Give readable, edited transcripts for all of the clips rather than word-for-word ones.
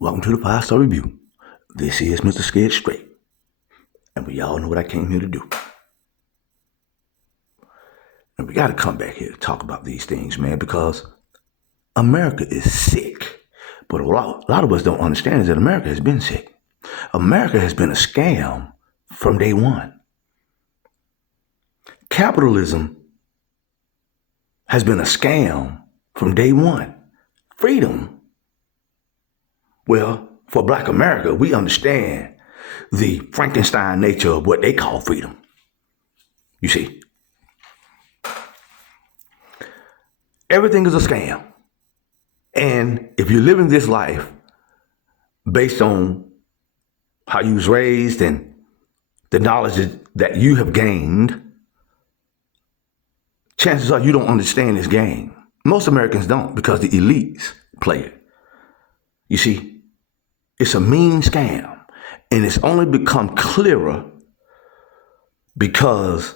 Welcome to the 5-Star Review. This is Mr. Scared Straight, and we all know what I came here to do. And we got to come back here to talk about these things, man, because America is sick. But a lot of us don't understand is that America has been sick. America has been a scam from day one. Capitalism has been a scam from day one. Freedom. Well, for Black America, we understand the Frankenstein nature of what they call freedom. You see, everything is a scam. And if you're living this life based on how you was raised and the knowledge that you have gained, chances are you don't understand this game. Most Americans don't because the elites play it. You see, it's a mean scam, and it's only become clearer because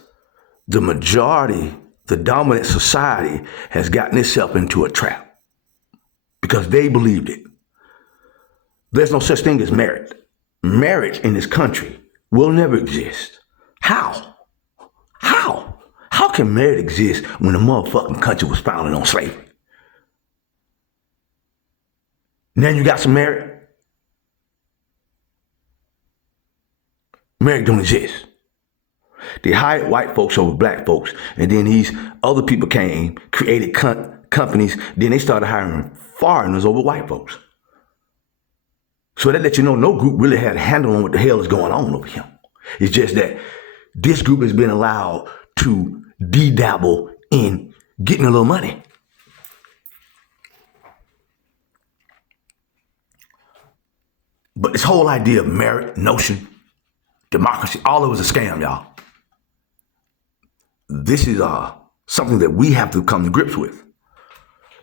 the majority, the dominant society, has gotten itself into a trap because they believed it. There's no such thing as merit. Marriage in this country will never exist. How? How can merit exist when the motherfucking country was founded on slavery? Now you got some merit? Merit don't exist. They hired white folks over black folks, and then these other people came, created companies, then they started hiring foreigners over white folks. So that lets you know no group really had a handle on what the hell is going on over here. It's just that this group has been allowed to dabble in getting a little money. But this whole idea of merit, notion, democracy, all of it was a scam, y'all. This is something that we have to come to grips with.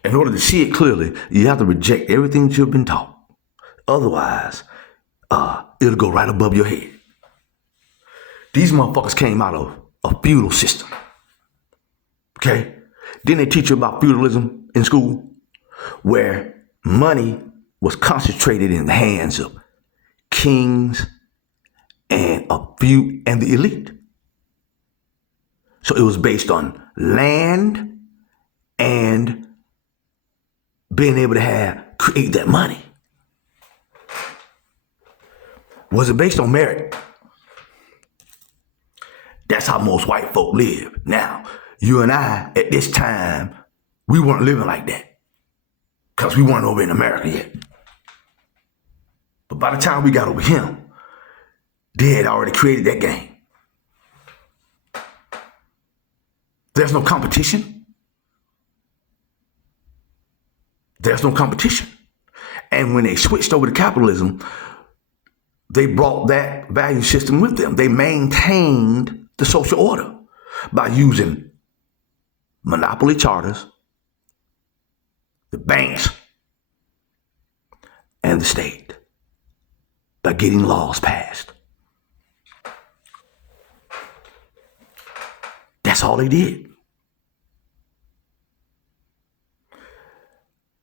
In order to see it clearly, you have to reject everything that you've been taught. Otherwise, it'll go right above your head. These motherfuckers came out of a feudal system. Okay? Then they teach you about feudalism in school, where money was concentrated in the hands of kings and a few and the elite. So it was based on land and being able to create that money. Was it based on merit? That's how most white folk live. Now, you and I, at this time, we weren't living like that because we weren't over in America yet. But by the time we got over here, they had already created that game. There's no competition. There's no competition. And when they switched over to capitalism, they brought that value system with them. They maintained the social order by using monopoly charters, the banks, and the state, by getting laws passed. That's all they did.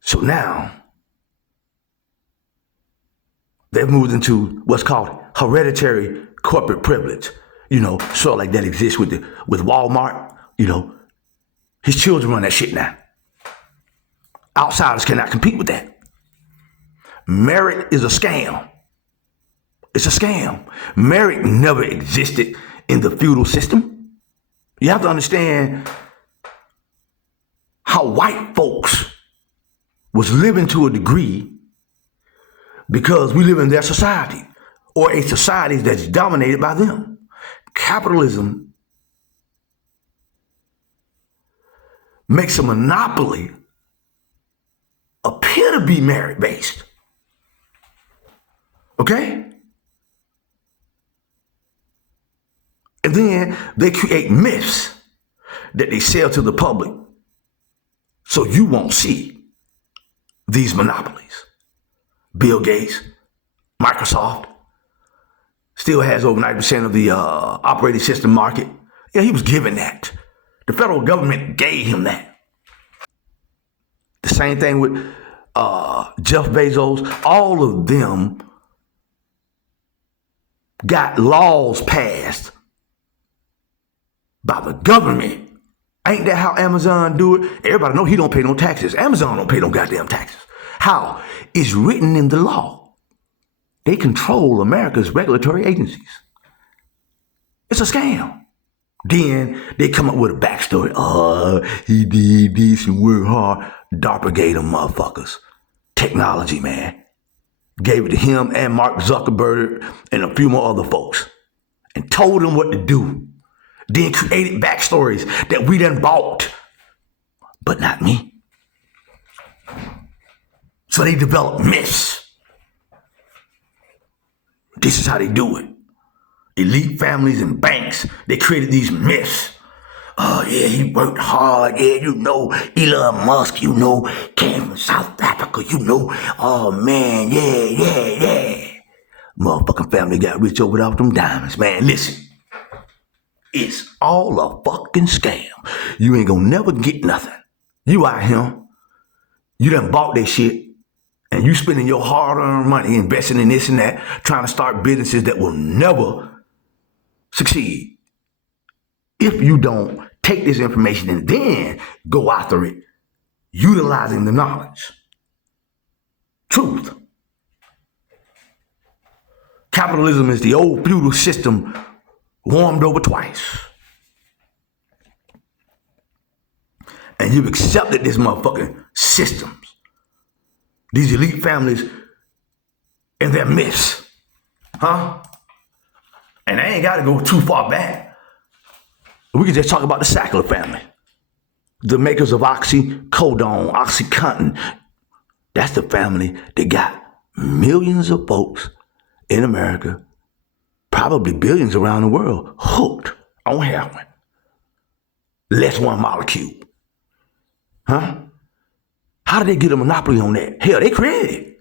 So now, they've moved into what's called hereditary corporate privilege. You know, sort of like that exists with Walmart. You know, his children run that shit now. Outsiders cannot compete with that. Merit is a scam. It's a scam. Merit never existed in the feudal system. You have to understand how white folks was living to a degree because we live in their society, or a society that's dominated by them. Capitalism makes a monopoly appear to be merit-based. Okay? And then they create myths that they sell to the public so you won't see these monopolies. Bill Gates, Microsoft, still has over 90% of the operating system market. Yeah, he was given that. The federal government gave him that. The same thing with Jeff Bezos, all of them got laws passed by the government. Ain't that how Amazon do it? Everybody know he don't pay no taxes. Amazon don't pay no goddamn taxes. How? It's written in the law. They control America's regulatory agencies. It's a scam. Then they come up with a backstory. He did this and worked hard. DARPA gave them motherfuckers technology, man. Gave it to him and Mark Zuckerberg and a few more other folks. And told them what to do. Then created backstories that we done bought. But not me. So they developed myths. This is how they do it. Elite families and banks, they created these myths. Oh, yeah, he worked hard. Yeah, you know, Elon Musk, you know, came from South Africa, you know. Oh, man, yeah. Motherfucking family got rich over off them diamonds, man. Listen, it's all a fucking scam. You ain't gonna never get nothing. You out here, you done bought that shit, and you spending your hard-earned money investing in this and that, trying to start businesses that will never succeed if you don't take this information and then go after it, utilizing the knowledge. Truth. Capitalism is the old feudal system warmed over twice. And you've accepted this motherfucking systems. These elite families and their myths. Huh? And I ain't got to go too far back. We can just talk about the Sackler family. The makers of oxycodone, OxyContin. That's the family that got millions of folks in America, probably billions around the world, hooked on heroin. Less one molecule. Huh? How did they get a monopoly on that? Hell, they created it.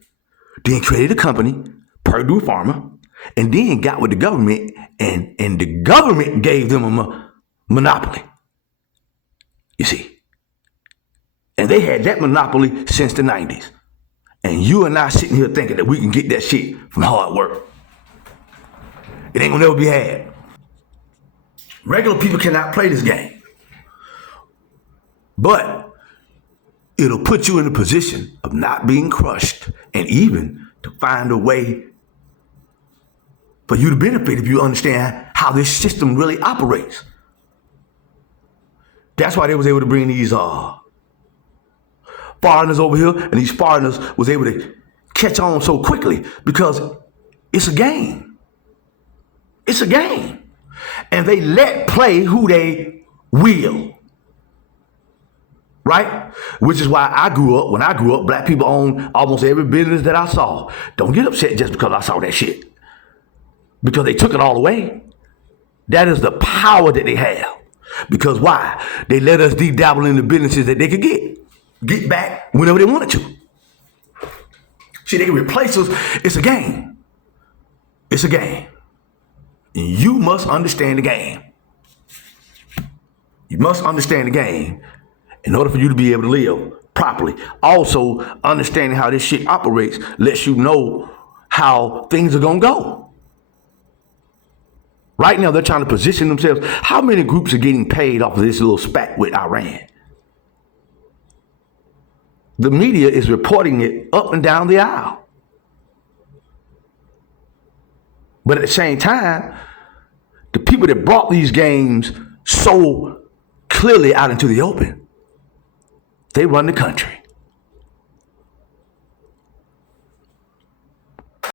Then created a company, Purdue Pharma, and then got with the government, and the government gave them a monopoly. You see. And they had that monopoly since the 90s. And you and I sitting here thinking that we can get that shit from hard work. It ain't gonna never be had. Regular people cannot play this game. But it'll put you in a position of not being crushed, and even to find a way for you to benefit if you understand how this system really operates. That's why they was able to bring these foreigners over here, and these foreigners was able to catch on so quickly because it's a game. It's a game. And they let play who they will. Right? Which is why when I grew up, black people owned almost every business that I saw. Don't get upset just because I saw that shit. Because they took it all away. That is the power that they have. Because why? They let us dabble in the businesses that they could get back whenever they wanted to. See, they can replace us. It's a game. It's a game. And you must understand the game. You must understand the game in order for you to be able to live properly. Also, understanding how this shit operates lets you know how things are gonna go. Right now, they're trying to position themselves. How many groups are getting paid off of this little spat with Iran? The media is reporting it up and down the aisle. But at the same time, the people that brought these games so clearly out into the open, they run the country.